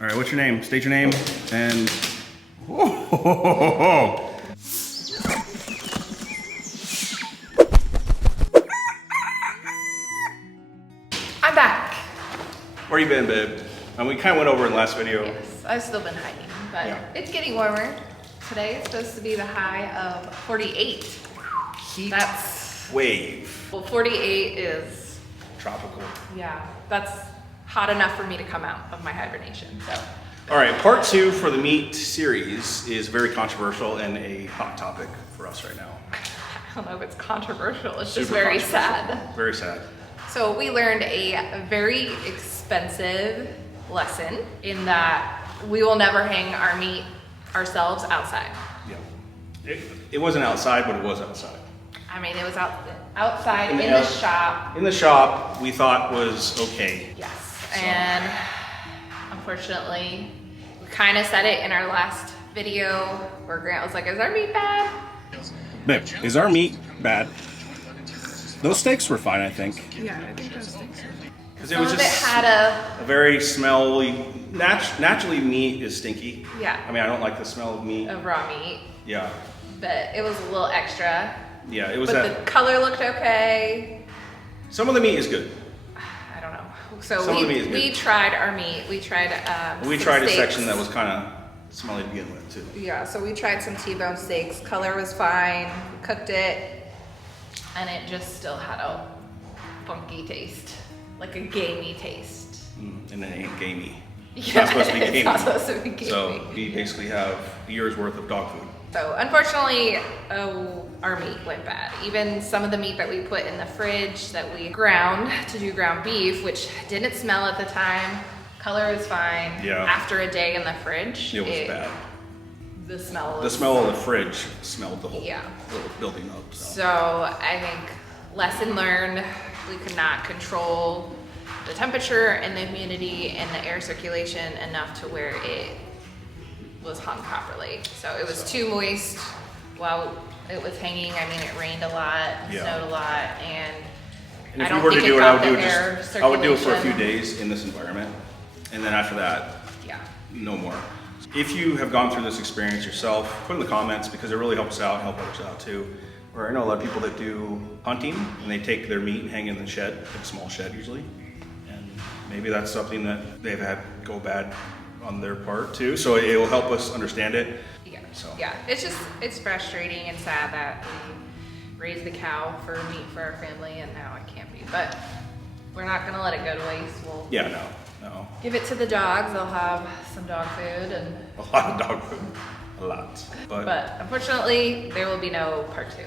All right, what's your name? State your name and. Whoa. I'm back. Where you been, babe? And we kind of went over in the last video. Yes, I've still been hiking, but Yeah. it's getting warmer. Today is supposed to be the high of 48. Heat That's, wave. well, 48 is, Tropical. yeah, that's hot enough for me to come out of my hibernation, so. All right, part 2 for the meat series is very controversial and a hot topic for us right now. I don't know if it's controversial, it's just Super very controversial. sad. Very sad. So we learned a very expensive lesson in that we will never hang our meat ourselves outside. Yeah. It wasn't outside, but it was outside. I mean, it was outside in the shop. In the shop, we thought was okay. Yes, So. and unfortunately, we kind of said it in our last video where Grant was like, is our meat bad? Babe, is our meat bad? Those steaks were fine, I think. Yeah, I think those things are fine. Because it Some was of it just had a very smelly, naturally meat is stinky. Yeah. I mean, I don't like the smell of meat. a raw meat, Yeah. but it was a little extra. Yeah, it was But that. the color looked okay. Some of the meat is good. I don't know. So Some of the meat is we good. tried our meat. We tried We some tried a steaks. section that was kind of smelly to begin with, too. Yeah, so we tried some T-bone steaks. Color was fine. We cooked it, and it just still had a funky taste, like a gamey taste. And it ain't gamey. It's Yeah, not supposed to be it's gamey. not supposed to be gamey. So we basically have a year's worth of dog food. So unfortunately, our meat went bad. Even some of the meat that we put in the fridge that we ground to do ground beef, which didn't smell at the time, color was fine. Yeah. After a day in the fridge, It was bad. The smell The was, smell of the fridge smelled the whole Yeah. little building up. So. So I think lesson learned, we could not control the temperature and the humidity and the air circulation enough to where it was hung properly. So it was too moist while it was hanging. I mean, it rained a lot, Yeah. snowed a lot, and And I if don't you were to think do it it, I got would do the it air just, I would do it for a few circulation. days in this environment. And then after that, Yeah. no more. If you have gone through this experience yourself, put in the comments because it really helps out, help others out too. Or I know a lot of people that do hunting and they take their meat and hang in the shed, like a small shed usually. And maybe that's something that they've had go bad on their part too. So it will help us understand it. Yeah. So. Yeah. It's frustrating and sad that we raised the cow for meat for our family and now it can't be. But we're not gonna let it go to waste. We'll Yeah, no. give it to the dogs. They'll have some dog food and A lot of dog food, a lot. but unfortunately there will be no part 2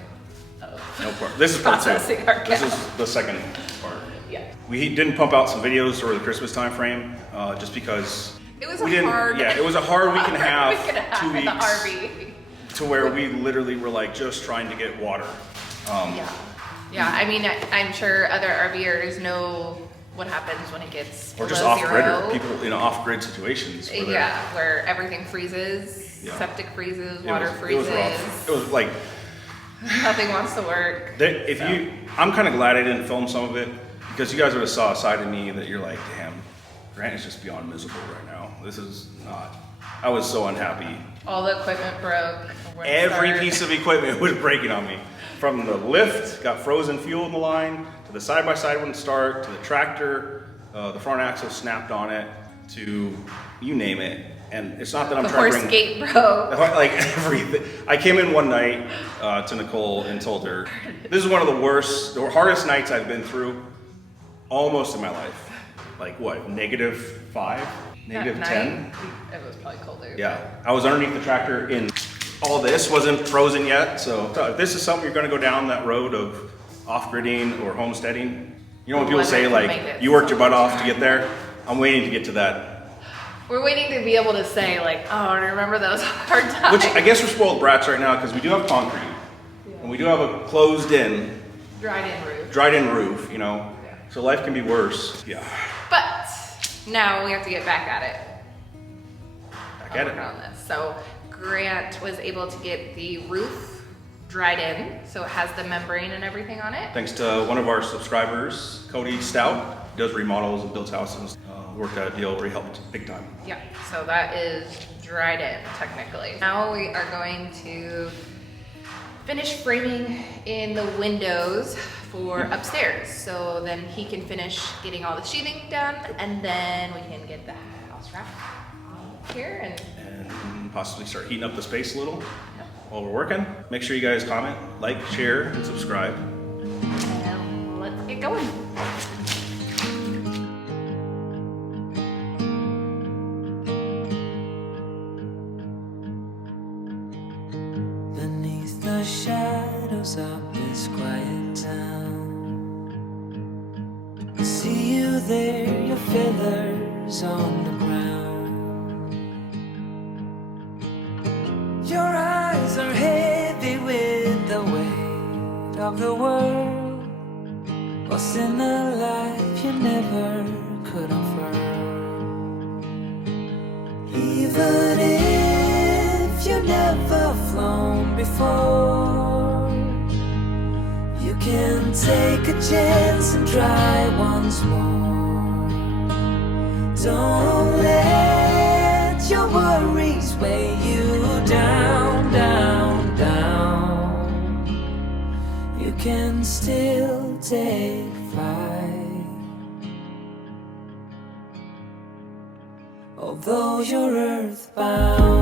of No part. This is part 2. processing our This cow. is the second part. Yeah. We didn't pump out some videos over the Christmas time frame, just because It was we a didn't. hard Yeah, it was a hard week and a half, week and a half 2 in weeks, the RV. to where we literally were like just trying to get water. Yeah. Yeah, I mean, I'm sure other RVers know what happens when it gets Or below just off-grid, zero. people in off-grid situations. Where they're- Yeah, where everything freezes, Yeah. septic freezes, it water was- freezes, It was rough. It was like, nothing wants to work. I'm kind of glad I didn't film some of it because you guys would have saw a side of me that you're like, damn, Grant is just beyond miserable right now. This is not. I was so unhappy. All the equipment broke. Every piece of equipment was breaking on me. From the lift, got frozen fuel in the line, to the side-by-side wouldn't start, to the tractor, the front axle snapped on it, to you name it. And it's not that I'm The trying horse to bring... gate broke. Like everything. I came in one night to Nicole and told her, this is one of the hardest nights I've been through almost in my life. Like what, -5? That -10? night, it was probably colder. Yeah, I was underneath the tractor in, all this wasn't frozen yet, so if this is something you're gonna go down that road of off-gridding or homesteading, you know when people say Weather can like, make it you worked your butt so off much to get there? I'm waiting to get to that. We're waiting to be able to say like, oh, remember those hard times. Which I guess we're spoiled brats right now because we do have concrete. And we do have a closed-in, dried-in roof, you know? Yeah. So life can be worse. Yeah. But now we have to get back at it. I get it. Working on this. So Grant was able to get the roof dried in, so it has the membrane and everything on it. Thanks to one of our subscribers, Cody Stout, does remodels and builds houses. worked out a deal where he helped big time. Yeah, so that is dried in technically. Now we are going to finish framing in the windows for upstairs. So then he can finish getting all the sheathing done, and then we can get the house wrapped here and possibly start heating up the space a little while we're working. Make sure you guys comment, like, share, and subscribe. and let's get going. Beneath the shadows of this quiet town, I see you there, your feathers on the ground. Your eyes are heavy with the weight of the world, what's in a life you never could offer. Even if you've never flown before, you can take a chance and try once more. Don't let your worries weigh you down, down, down. You can still take flight, although you're earthbound.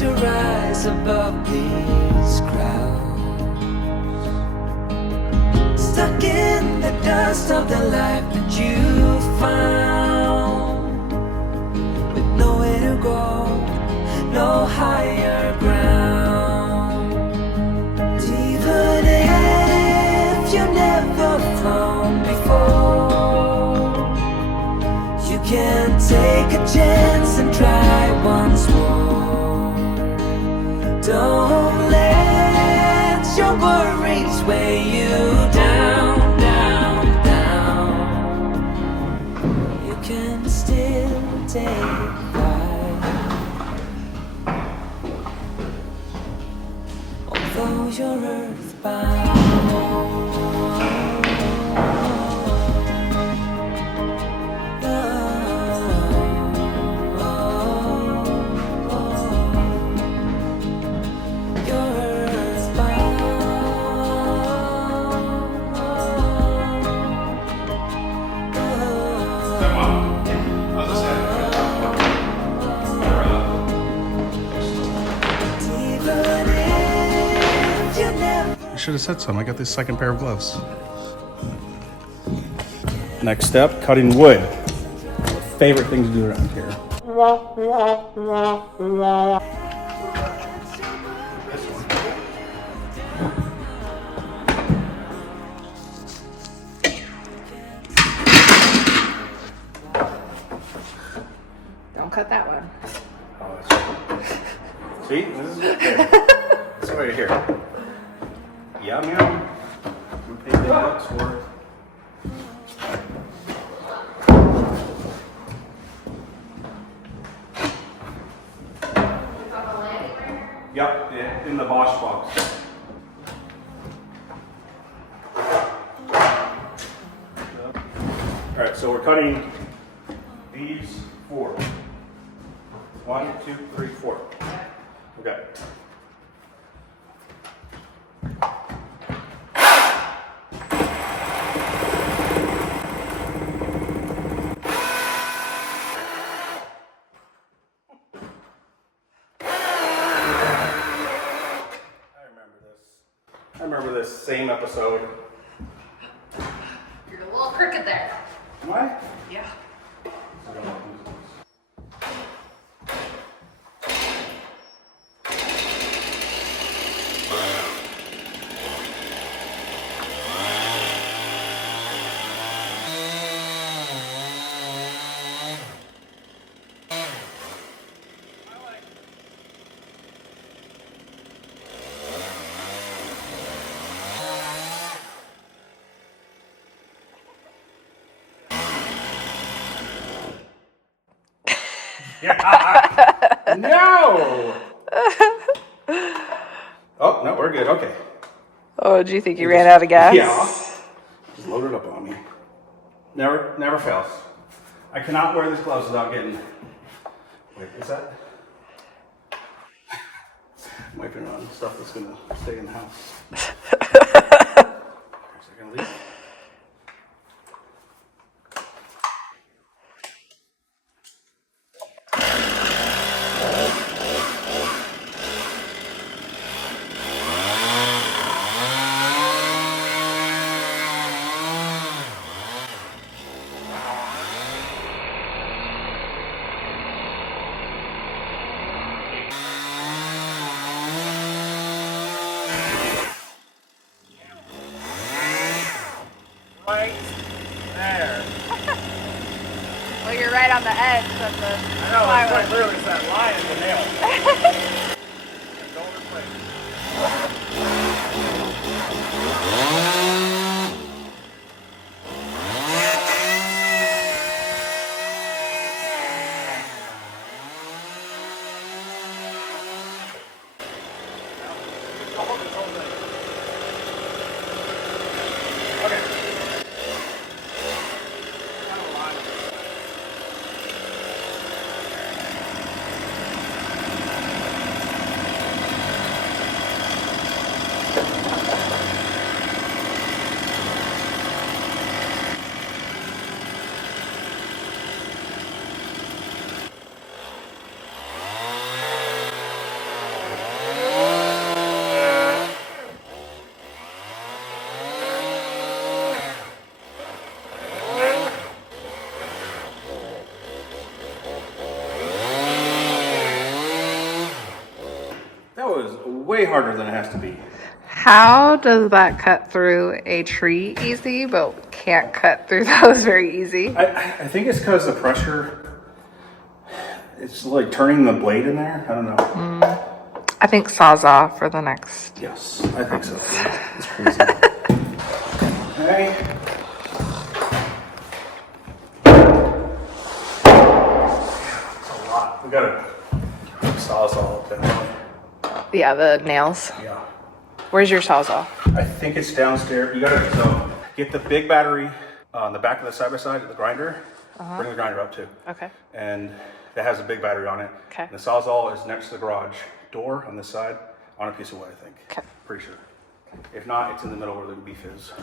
To rise above these crowds, stuck in the dust of the life that you found, with nowhere to go, no higher ground. Even if you've never flown before, you can take a chance and try once more. Don't let your worries weigh you down, down, down. You can still take flight, although you're earthbound. Should have said something. I got this second pair of gloves. Next step, cutting wood. Favorite thing to do around here. Don't cut that one. Oh, that's see, this is good. This right here. Yeah, meow. We paid the bucks for it. Yep, in the Bosch box. All right, so we're cutting these 4. 1, 2, 3, 4. Okay. I remember this same episode. You're a little crooked there. Am I? Yeah. No! Oh, no, we're good. Okay. Oh, do you think you ran out of gas? Yeah. Just load it up on me. Never fails. I cannot wear these gloves without getting... Wait, is that... I'm wiping on stuff that's going to stay in the house. Is that going to leak? Right there. Well, you're right on the edge of the I know, it's quite literally it's that line in the nail. Don't replace That was way harder than it has to be. How does that cut through a tree easy, but can't cut through those very easy? I think it's because the pressure, it's like turning the blade in there. I don't know. I think Sawzall for the next. Yes, I think so. It's crazy. Okay. It's a lot. We got a Sawzall up there. Yeah, the nails. Yeah. Where's your Sawzall? I think it's downstairs. You gotta get the big battery on the back of the side-by-side, the grinder. Bring the grinder up too. Okay. And that has a big battery on it. Okay. And the Sawzall is next to the garage door on this side on a piece of wood, I think. Okay. Pretty sure. If not, it's in the middle where the beef is.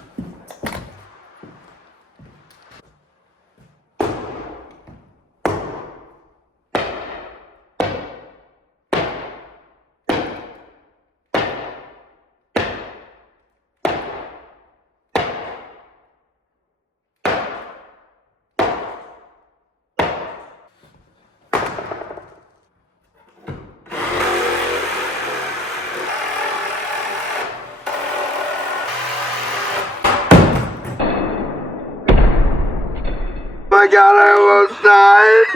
my god, I almost died!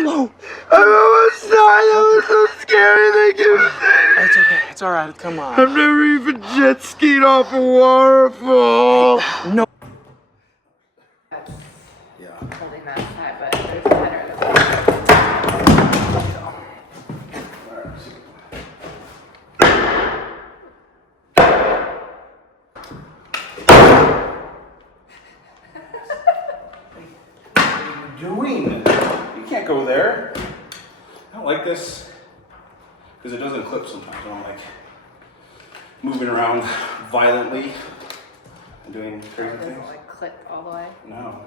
I almost died! That was so scary, thank you. It's okay, it's alright, come on. I've never even jet skied off a waterfall! No. Yeah. holding that side, but there's a header that's Doing? You can't go there. I don't like this because it doesn't clip sometimes. I'm like moving around violently and doing crazy things. like clip all the way. No.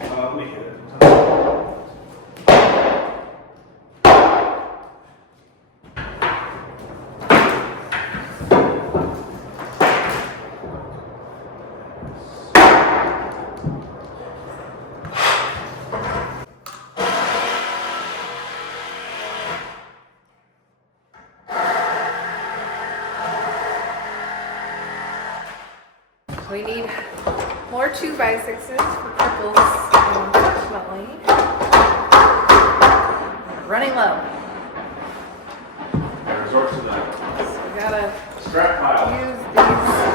Let me hit it. We need more 2x6s for cripples, unfortunately. We're running low. I resort to the So we gotta scrap pile. use these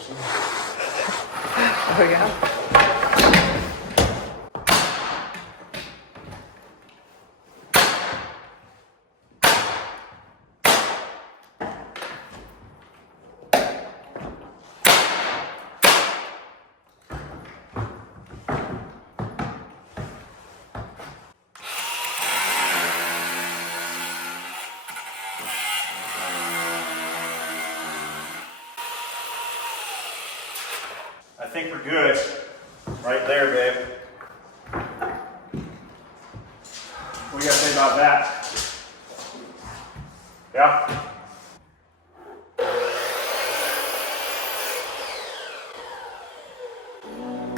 Oh yeah. I think we're good. Right there, babe. What do you gotta say about that? Yeah?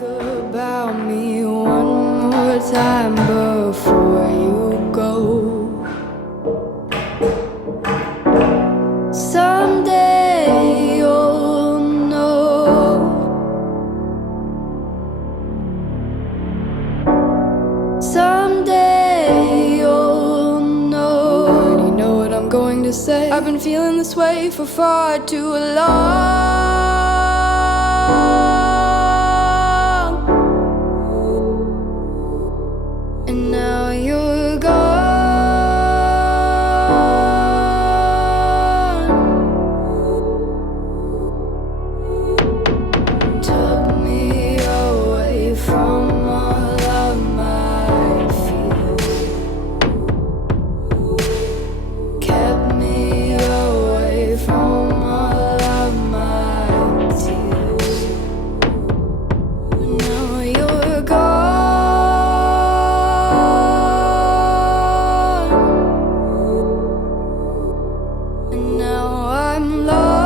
About me one more time before you go. Someday you'll know. Someday you'll know. Already know what I'm going to say. I've been feeling this way for far too long. And now you're gone. Took me away from all of my fears. Kept me away from all of my tears. Now you're gone. And now I'm lost.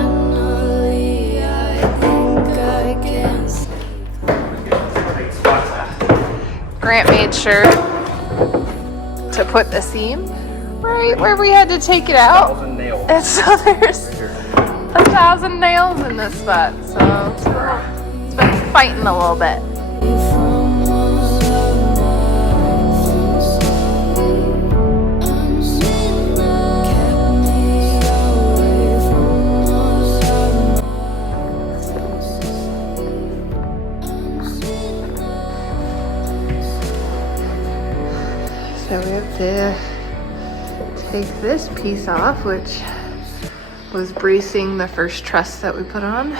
Finally, I think I can see. Grant made sure to put the seam right where we had to take it out. 1,000 nails. And so there's 1,000 nails in this spot. So it's been fighting a little bit. From all of my fears. Kept me away from all of So we have to take this piece off, which was bracing the first truss that we put on.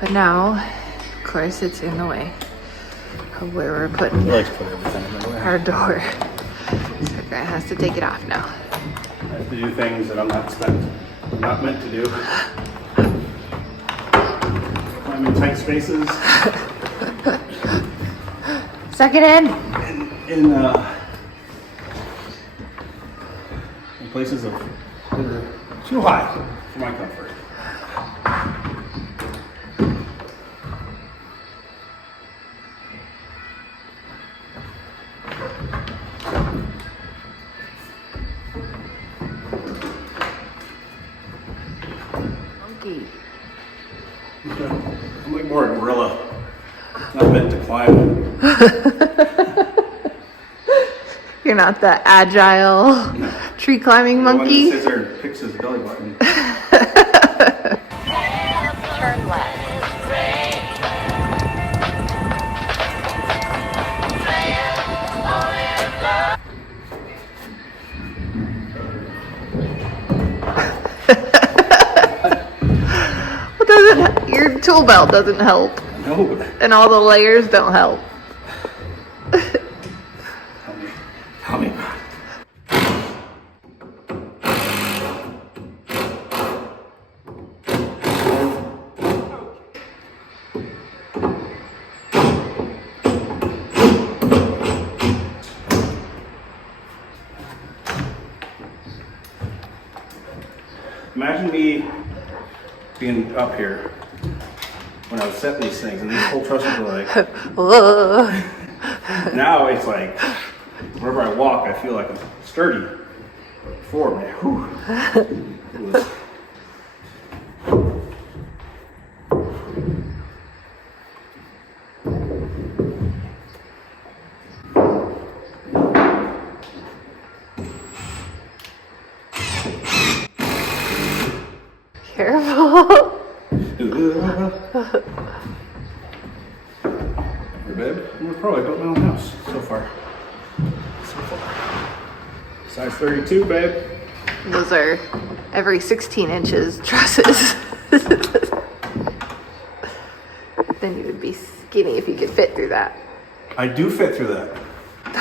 But now, of course, it's in the way of where we're putting He likes to put everything in the way. our door. So Grant has to take it off now. I have to do things that I'm not meant to do. I'm in tight spaces. Suck it in. In places that are too high for my comfort. Monkey. I'm like more a gorilla. Not meant to climb. You're not the agile tree climbing The one monkey. that sits there and picks his belly button. Turn left. Your tool belt doesn't help, No. and all the layers don't help. Tell me. Imagine me being up here when I was setting these things, and these whole trusses were like, Whoa. now it's like, wherever I walk, I feel like I'm sturdy. Before, man, whew. It was, careful. Hey, babe, we're probably built my own house so far. Size 32, babe. Those are every 16 inches trusses. Then you would be skinny if you could fit through that. I do fit through that.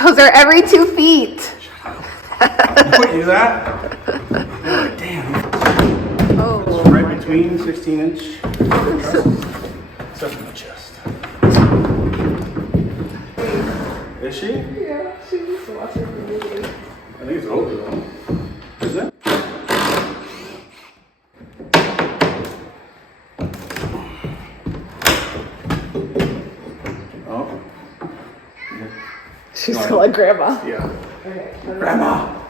Those are every 2 feet. You put you that? You're like, damn. Oh. Right between 16-inch. Stuff in my chest. Is she? Yeah, she's watching the movie. I think it's older though. Isn't it? Oh. She's still like grandma. Yeah. Okay. Grandma!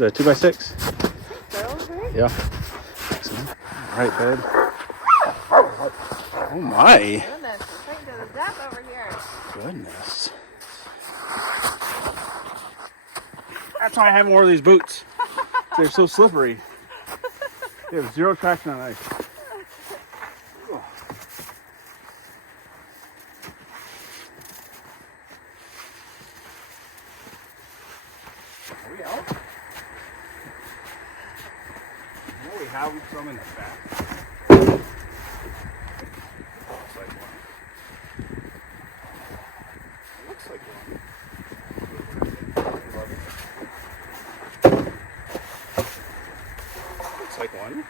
Is that a 2x6? Right? Yeah. Excellent. All right, bud. Oh my. Goodness, we're fighting to the death over here. Goodness. That's why I haven't worn these boots. They're so slippery. They have zero traction on ice. Oh. Are we out? No, we have some in the back. Looks like one. Looks like one.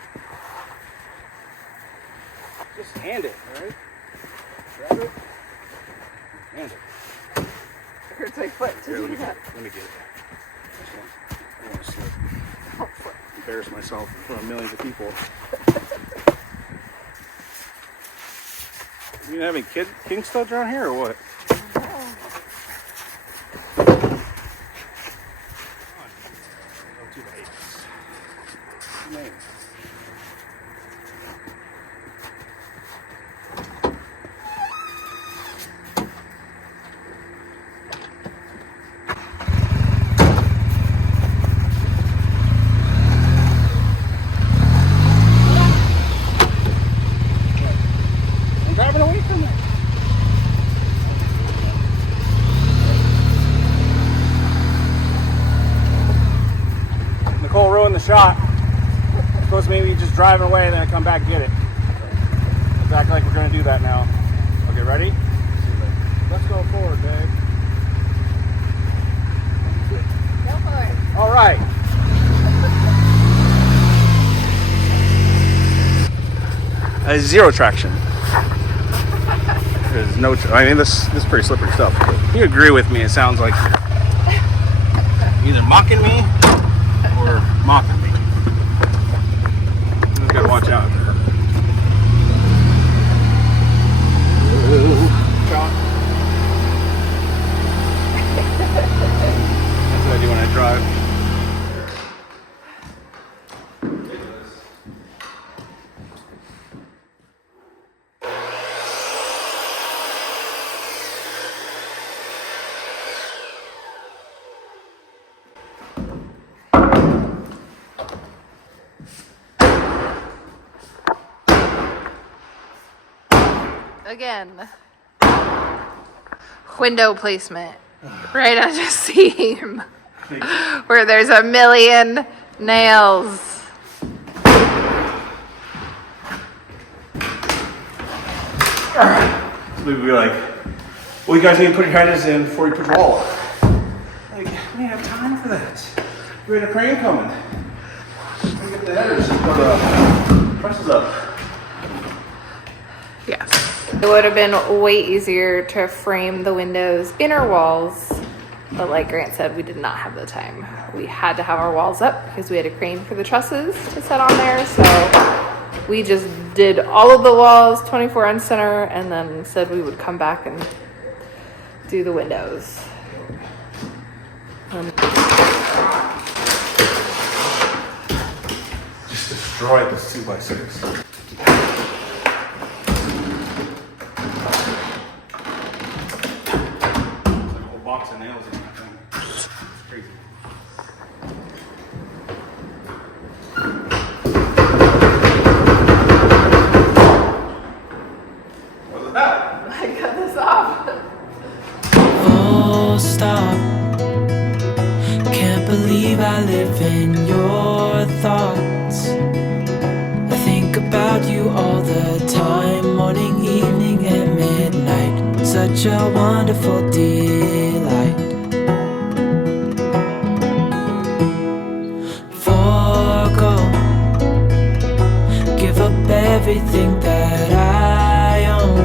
Just hand it, alright? Grab it. Hand it. It hurts my foot to Here, do let me get that. it. Let me get it. I don't want to slip. Embarrass myself in front of millions of people. You have any king studs around here or what? I'm driving away from it. Nicole ruined the shot. Supposed to maybe just driving away and then I come back and get it. Let's act like we're going to do that now. Okay, ready? Let's go forward, babe. Go for it. All right. Zero traction. There's no. I mean, this is pretty slippery stuff. But you agree with me? It sounds like you're either mocking me or mocking me. You gotta watch out. Shot. That's what I do when I drive. Again. Window placement. Right on the seam. Where there's a million nails. So we'd be like, well, you guys need to put your headers in before you put your wall up. Like, we didn't have time for that. We had a crane coming. We get the headers or the presses up. Yes. It would have been way easier to frame the windows inner walls, but like Grant said, we did not have the time. We had to have our walls up because we had a crane for the trusses to set on there, so we just did all of the walls 24 on center and then said we would come back and do the windows. Just destroyed this 2x6. Box of nails in that thing. It's crazy. What was that? I cut this off. Oh, stop. Can't believe I live in your thoughts. I think about you all the time, morning, evening, and midnight. Such a wonderful delight. Forgo, give up everything that I own.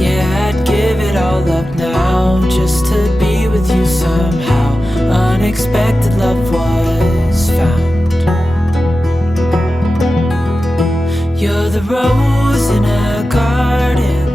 Yeah, I'd give it all up now just to be with you somehow. Unexpected love was found. You're the rose in a garden,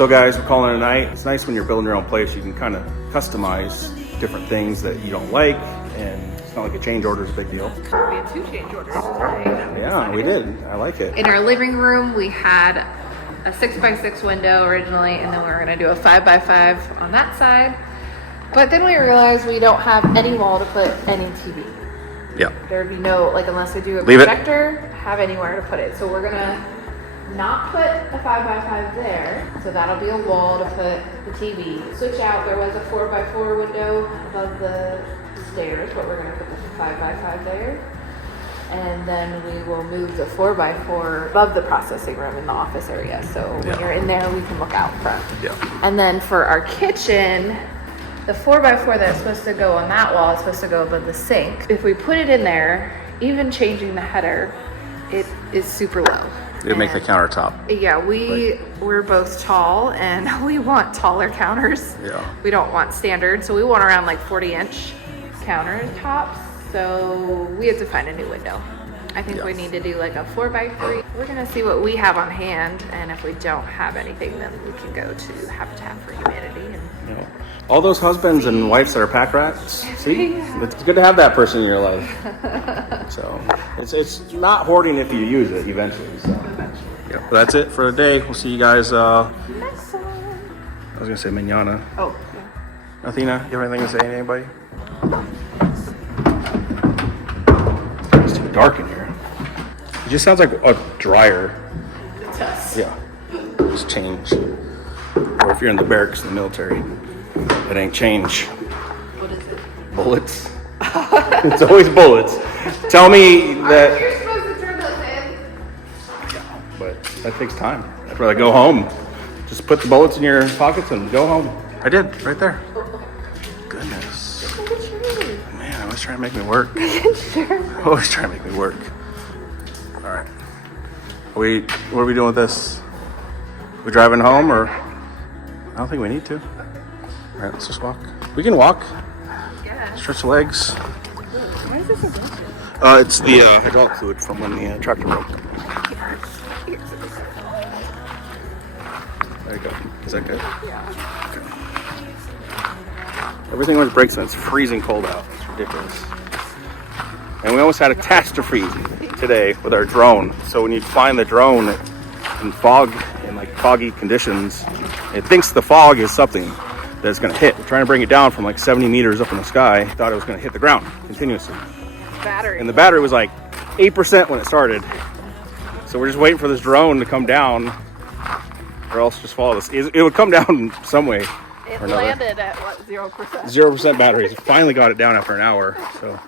So guys, we're calling it a night. It's nice when you're building your own place, you can kind of customize different things that you don't like, and it's not like a change order is a big deal. We had 2 change orders today. Yeah, we did. I like it. In our living room, we had a 6x6 window originally, and then we were gonna do a 5x5 on that side. But then we realized we don't have any wall to put any TV. Yeah. There'd be no, like, unless we do a Leave it. projector, have anywhere to put it. So we're gonna not put a 5x5 there. So that'll be a wall to put the TV. Switch out, there was a 4x4 window above the stairs, but we're gonna put the 5x5 there. And then we will move the 4x4 above the processing room in the office area. So when you're in there, we can look out front. Yeah. And then for our kitchen, the 4x4 that's supposed to go on that wall is supposed to go above the sink. If we put it in there, even changing the header, it is super low. It'd make the countertop. Yeah, we're both tall and we want taller counters. Yeah. We don't want standard, so we want around like 40-inch countertops. So we have to find a new window. I think we need to do like a 4x3. We're gonna see what we have on hand, and if we don't have anything, then we can go to Habitat for Humanity. And Yeah. All those husbands and wives that are pack rats, see? It's good to have that person in your life. So it's not hoarding if you use it eventually. So. Yeah, but that's it for today. We'll see you guys. next one. I was gonna say manana. Oh, Athena, you have anything to say to anybody? It's too dark in here. It just sounds like a dryer. it does. Yeah. Just change. Or if you're in the barracks in the military, it ain't change. What is it? Bullets. It's always bullets. Tell me that. You're supposed to turn those in. But that takes time. I'd rather go home. Just put the bullets in your pockets and go home. I did, right there. Goodness. Man, always trying to make me work. Always trying to make me work. All right. What are we doing with this? We driving home, or? I don't think we need to. All right, let's just walk. We can walk. Yeah. Stretch the legs. Why is this a bunch? It's the hydraulic fluid from when the tractor broke. There you go. Is that good? Yeah. Okay. Everything always breaks when it's freezing cold out. It's ridiculous. And we almost had a catastrophe today with our drone. So when you find the drone in fog, in like foggy conditions, it thinks the fog is something that's going to hit. We're trying to bring it down from like 70 meters up in the sky. Thought it was going to hit the ground continuously. Battery. And the battery was like 8% when it started. So we're just waiting for this drone to come down, or else just follow this. It would come down some way. It or another. landed at what, 0%? 0% batteries. Finally got it down after an hour. So